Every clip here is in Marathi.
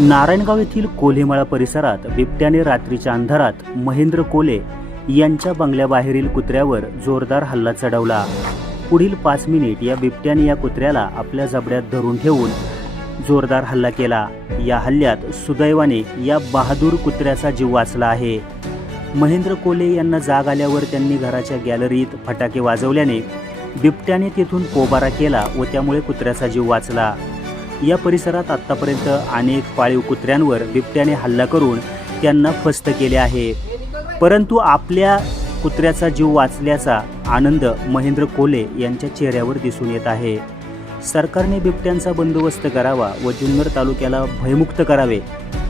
नारायणगाव येथील कोल्हेमळा परिसरात बिबट्याने रात्रीच्या अंधारात महेंद्र कोले यांच्या बंगल्याबाहेरील कुत्र्यावर जोरदार हल्ला चढवला. पुढील पाच मिनिट या बिबट्याने या कुत्र्याला आपल्या जबड्यात धरून ठेवून जोरदार हल्ला केला. या हल्ल्यात सुदैवाने या बहादूर कुत्र्याचा जीव वाचला आहे. महेंद्र कोले यांना जाग आल्यावर त्यांनी घराच्या गॅलरीत फटाके वाजवल्याने बिबट्याने तेथून पोबारा केला व त्यामुळे कुत्र्याचा जीव वाचला. या परिसरात आत्तापर्यंत अनेक पाळीव कुत्र्यांवर बिबट्याने हल्ला करून त्यांना फस्त केले आहे. परंतु आपल्या कुत्र्याचा जीव वाचल्याचा आनंद महेंद्र कोले यांच्या चेहऱ्यावर दिसून येत आहे. सरकारने बिबट्यांचा बंदोबस्त करावा व जुन्नर तालुक्याला भयमुक्त करावे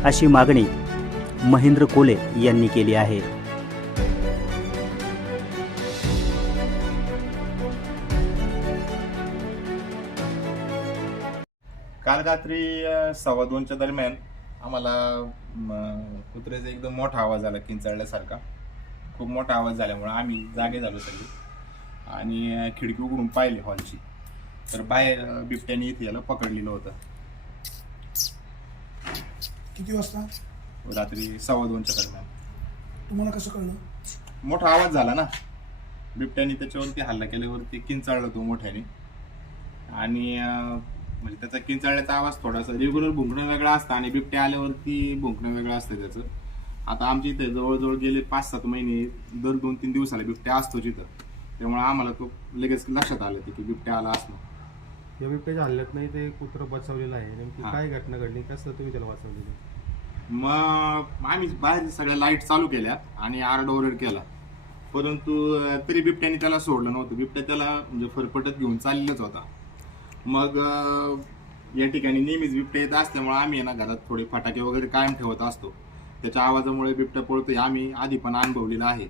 अशी मागणी महेंद्र कोले यांनी केली आहे. काल रात्री सव्वा दोनच्या दरम्यान आम्हाला कुत्र्याचा एकदम मोठा आवाज आला किंचाळल्यासारखा. खूप मोठा आवाज झाल्यामुळे आम्ही जागे झालो सगळे. आणि खिडकी उघडून पाहिली हॉलची. तर बाहेर बिबट्याने इथे याला पकडलेलं होतं. किती वाजता? रात्री सव्वा दोनच्या दरम्यान. तुम्हाला कसं कळलं? मोठा आवाज झाला ना. बिबट्याने त्याच्यावरती हल्ला केल्यावरती किंचाळला तो मोठ्याने. आणि म्हणजे त्याचा किंचाळण्याचा आवाज थोडासा रेग्युलर भुंकणं वेगळा असतं आणि बिबट्या आल्यावरती भुंकणं वेगळं असतं त्याचं. आता आमच्या इथे जवळजवळ गेले पाच सात महिने दर दोन तीन दिवसाला बिबट्या असतो तिथं त्यामुळे आम्हाला तो लगेच लक्षात आलं की बिबट्या आला असणं या बिबट्याच्या हल्ल्यात नाही ते कुत्रं बचावलेलं आहे. नेमकी हा. काय घटना घडली? कसं तुम्ही त्याला वाचवलेलं मग आम्ही बाहेर सगळ्या लाइट चालू केल्या आणि आरडाओरड केला. परंतु अं, तरी बिबट्याने त्याला सोडलं नव्हतं. बिबट्या त्याला म्हणजे फरफटत घेऊन चाललेलाच होता. मग या ठिकाणी नेहमीच बिबट्या येत असल्यामुळे आम्ही आहे ना घरात थोडे फटाके वगैरे कायम ठेवत असतो. त्याच्या आवाजामुळे बिबट्या पळतोय आम्ही आधी पण अनुभवलेला आहे.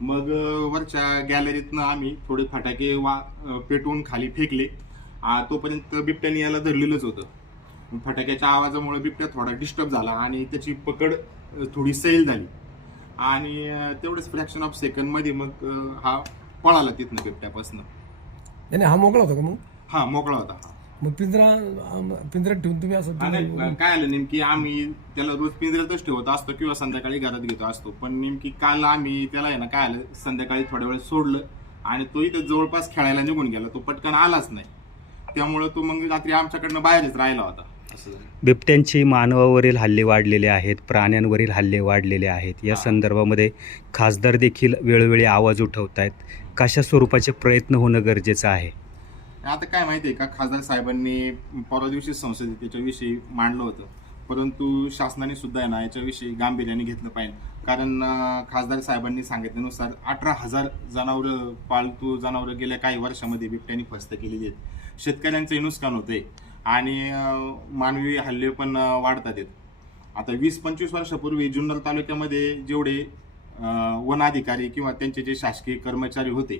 मग वरच्या गॅलरीतनं आम्ही थोडे फटाके वा पेटवून खाली फेकले. तोपर्यंत बिबट्याने याला धरलेलंच होतं. फटाक्याच्या आवाजामुळे बिबट्या थोडा डिस्टर्ब झाला आणि त्याची पकड थोडी सैल झाली. आणि तेवढंच फ्रॅक्शन ऑफ सेकंडमध्ये मग हा पळाला तिथनं बिबट्यापासून. हा मोकळा होता का मग? हा मोकळा होता हा. मग पिंजरा अं, पिंजऱ्यात ठेवून तुम्ही असं तुम्ही- काय आलं नेमकी? आम्ही त्याला रोज पिंजऱ्यातच ठेवत असतो किंवा संध्याकाळी घरात घेतो असतो. पण नेमकी काल आम्ही त्याला आहे ना काय आलं? संध्याकाळी थोड्या वेळ सोडलं आणि तो इथं जवळपास खेळायला निघून गेला. तो पटकन आलाच नाही. त्यामुळे तो मग रात्री आमच्याकडनं बाहेरच राहिला होता. असं झालं. बिबट्यांची मानवावरील हल्ले वाढलेले आहेत प्राण्यांवरील हल्ले वाढलेले आहेत. या हा. संदर्भामध्ये खासदार देखील वेळोवेळी आवाज उठवत आहेत कशा स्वरूपाचे प्रयत्न होणं गरजेचं आहे? आता काय माहिती आहे का? खासदार साहेबांनी परवा दिवशी संसदेत त्याच्याविषयी मांडलं होतं. परंतु शासनाने सुद्धा आहे ना याच्याविषयी गांभीर्याने घेतलं पाहिजे. कारण खासदार साहेबांनी सांगितल्यानुसार अठरा हजार जनावरं पाळतू जनावरं गेल्या काही वर्षामध्ये बिबट्याने फस्त केलेली आहेत. शेतकऱ्यांचंही नुकसान होते आणि मानवी हल्ले पण वाढतात आहेत. आता वीस पंचवीस वर्षापूर्वी जुन्नर तालुक्यामध्ये जेवढे वन अधिकारी किंवा त्यांचे जे शासकीय कर्मचारी होते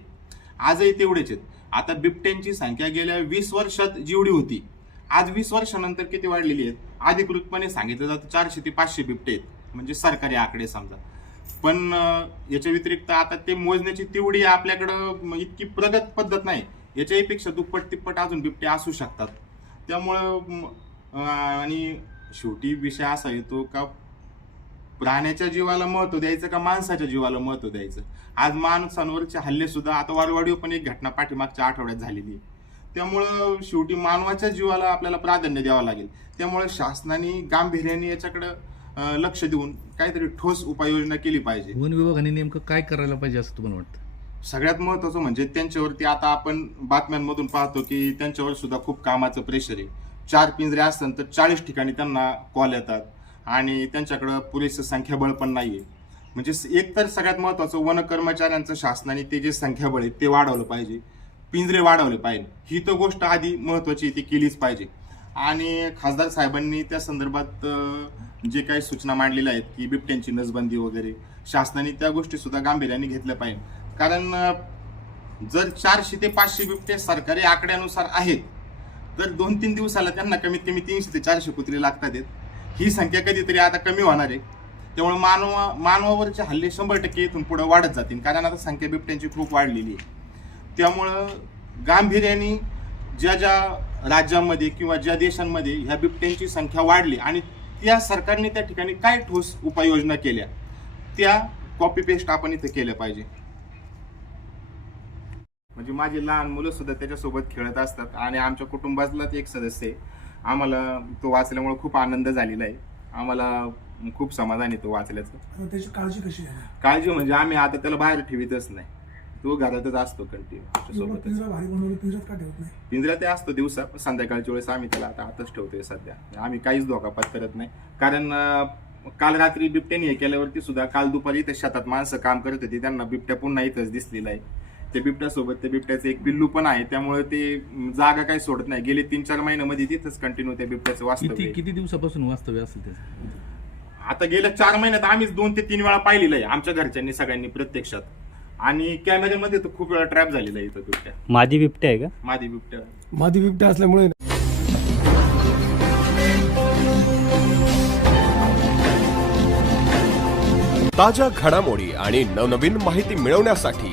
आजही तेवढेच आहेत. आता बिबट्यांची संख्या गेल्या वीस वर्षात जेवढी होती आज वीस वर्षानंतर किती वाढलेली आहेत? अधिकृतपणे सांगितलं जातं चारशे ते पाचशे बिबटे आहेत. म्हणजे सरकारी आकडे समजा. पण याच्या व्यतिरिक्त आता ते मोजण्याची तेवढी आपल्याकडं इतकी प्रगत पद्धत नाही. याच्याही पेक्षा दुप्पट तिप्पट अजून बिबटे असू शकतात. त्यामुळं आणि शेवटी विषय असा येतो का प्राण्याच्या जीवाला महत्त्व द्यायचं का माणसाच्या जीवाला महत्त्व द्यायचं? आज माणसांवरचे हल्ले सुद्धा आता वारवाडीवर पण एक घटना पाठीमागच्या आठवड्यात झालेली आहे. त्यामुळं शेवटी मानवाच्या जीवाला आपल्याला प्राधान्य द्यावं लागेल. त्यामुळे शासनाने गांभीर्याने याच्याकडं लक्ष देऊन काहीतरी ठोस उपाययोजना केली पाहिजे. वन विभागाने नेमकं काय करायला पाहिजे असं तुम्हाला वाटतं? सगळ्यात महत्वाचं म्हणजे त्यांच्यावरती आता आपण बातम्यांमधून पाहतो की त्यांच्यावर सुद्धा खूप कामाचं प्रेशर आहे. चार पिंजरे असतात तर चाळीस ठिकाणी त्यांना कॉल येतात. आणि त्यांच्याकडं पुरेसं संख्याबळ पण नाही आहे म्हणजे एक तर सगळ्यात महत्त्वाचं वन कर्मचाऱ्यांचं शासनाने ते जे संख्याबळ आहे ते वाढवलं पाहिजे. पिंजरे वाढवले पाहिजे. ही तर गोष्ट आधी महत्त्वाची ती केलीच पाहिजे. आणि खासदार साहेबांनी त्या संदर्भात जे काही सूचना मांडलेल्या आहेत की बिबट्यांची नसबंदी वगैरे शासनाने त्या गोष्टीसुद्धा गांभीर्याने घेतल्या पाहिजे कारण जर चारशे ते पाचशे बिबटे सरकारी आकड्यानुसार आहेत तर दोन तीन दिवसाला त्यांना कमीत कमी तीनशे ते चारशे कुत्रे लागतात आहेत. ही संख्या कधीतरी आता कमी होणार आहे. त्यामुळे मानवा मानवावरचे हल्ले शंभर टक्के इथून पुढे वाढत जातील. कारण आता संख्या बिबट्यांची खूप वाढलेली आहे. त्यामुळं गांभीर्याने ज्या ज्या राज्यांमध्ये किंवा ज्या देशांमध्ये ह्या बिबट्यांची संख्या वाढली आणि त्या सरकारने त्या ठिकाणी काय ठोस उपाययोजना केल्या त्या कॉपी पेस्ट आपण इथे केल्या पाहिजे. म्हणजे माझी लहान मुलं सुद्धा त्याच्यासोबत खेळत असतात आणि आमच्या कुटुंबातलाच एक सदस्य आहे. आम्हाला तो वाचल्यामुळे खूप आनंद झालेला आहे. आम्हाला खूप समाधान आहे तो वाचल्याचं. आता त्याची काळजी कशी आहे काळजी म्हणजे आम्ही आता त्याला बाहेर ठेवीतच नाही. तो घरातच असतो कंटिन्यू आमच्यासोबतच पिंजरा भारी बनवलं पिंजरात का ठेवत नाही? पिंजरा ते असतो दिवसा पण संध्याकाळच्या वेळेस आम्ही त्याला आता आताच ठेवतोय सध्या. आम्ही काहीच धोकापात करत नाही. कारण अं, काल रात्री बिबट्याने हे केल्यावरती सुद्धा काल दुपारी इथे शेतात माणसं काम करत होती त्यांना बिबट्या पुन्हा इथंच दिसलेला आहे. त्या बिबट्यासोबत त्या बिबट्याचं एक पिल्लू पण आहे त्यामुळे ते जागा काही सोडत नाही. गेले तीन चार महिन्यामध्ये तिथंच कंटिन्यू त्या बिबट्याचं वास्तव्य किती आहे. किती दिवसापासून वास्तव्य असेल त्याचं? आता गेल्या चार महिन्यात आम्हीच दोन ते तीन वेळा पाहिलेलं आहे आमच्या घरच्यांनी सगळ्यांनी प्रत्यक्षात. आणि कॅमेऱ्यामध्ये तर खूप वेळा ट्रॅप झालेला आहे इथं बिबट्या. मादी बिबट्या आहे का? मादी बिबट्या. मादी बिबट्या असल्यामुळे ताज्या घडामोडी आणि नवनवीन माहिती मिळवण्यासाठी